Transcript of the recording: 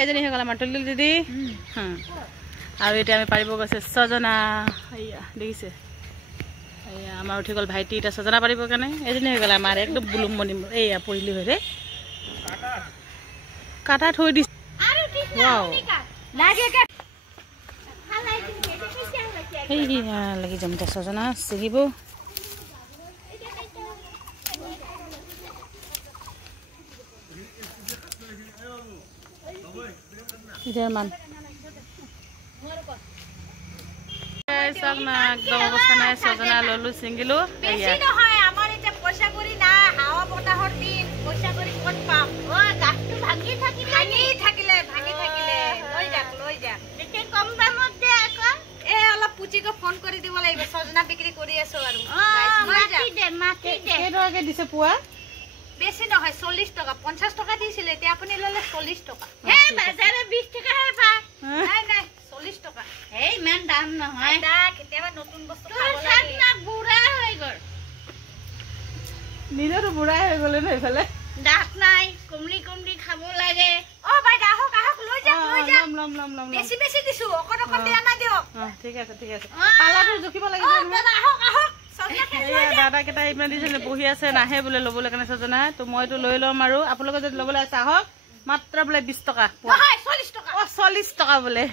এইজনী হৈ গ'ল আমাৰ তুলি দিদি আৰু এতিয়া আমি পাৰিব গৈছে ছজনা এয়া দেখিছে এয়া আমাৰ উঠি গ'ল ভাইটি এতিয়া ছজনা পাৰিব কাৰণে এইজনী হৈ গ'ল আমাৰ একদম বুলুমনি এয়া পৰিলি হৈ ৰে কাটা থৈ দিছে লাগি যাম এতিয়া ছজনা ছিগিব इधर मान सब ना एकदम अवस्था ना सजना ललु सिंगिलु बेसी নহয় আমাৰ এটা পয়সা কৰি না হাওয়া বতাহৰ দিন পয়সা কৰি কোন পাম ও গাছটো ভাঙি থাকিলে লৈ যা এতে কম দামত দে আকৌ এ অলপ পুচিক ফোন কৰি দিব লাগিব সজনা বিক্ৰী কৰি আছো আৰু মাটি দে কেটকে দিছে পুয়া বেছি নহয় 40 টাকা 50 টাকা দিছিল এতিয়া আপুনি ললে 40 টাকা হে বাজারে 20 টাকা হে পা নাই 40 টাকা হে ইমান দাম নহয় এটা কেতিয়াবা নতুন বস্তু খাব লাগে না বুঢ়া হৈ গল নিজেটো বুঢ়া হৈ গলে ন ইফালে দাঁত নাই কমলি খাব লাগে ও ভাই আহক লৈ যা লম বেছি দিছো অকন দিয়া না দিও ঠিক আছে পালাটো জুকিব লাগিব আহক দাদা কেইটা ইমান দিছে বহি আছে নাহে বোলে ল'বলৈ কাৰণে ছজনা তো মইতো লৈ ল'ম আৰু আপোনালোকে যদি ল'বলৈ আছে আহক মাত্ৰ বোলে 20 টকা 40 টকা 40 টকা বোলে